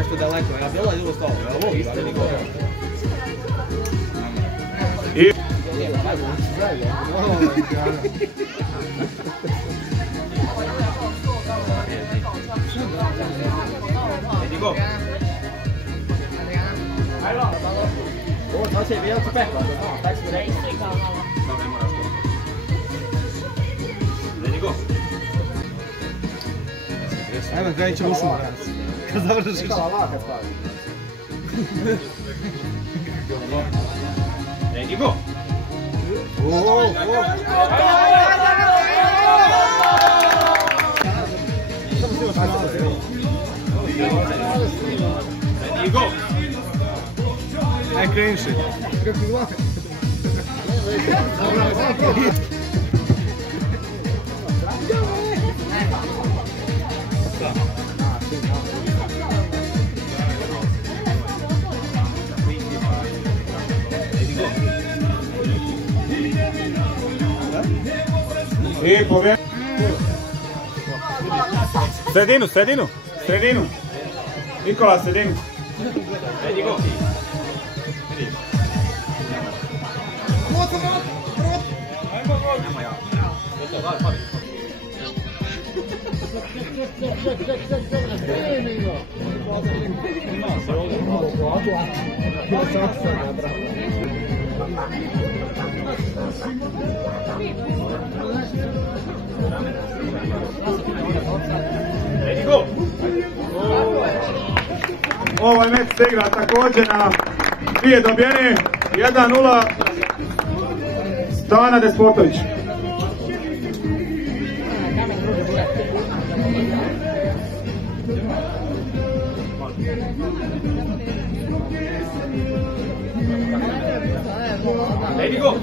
nešto daleko, ja bila je stalo, ovo isto ni gore. I... Ovo sad će vidjeti pekla, tak smo rekli. Ajmo, gledaj ćemo ušumu danas. Kad završiš. Ready, go! Ready, go! Aj, kreniš. I pobjeg. Sredinu. Nikola, sredinu. Ready, go. Ready, go. Ovaj meč se igra također na 2 dobijene, 1-0 Stana Desportović. Ready, go.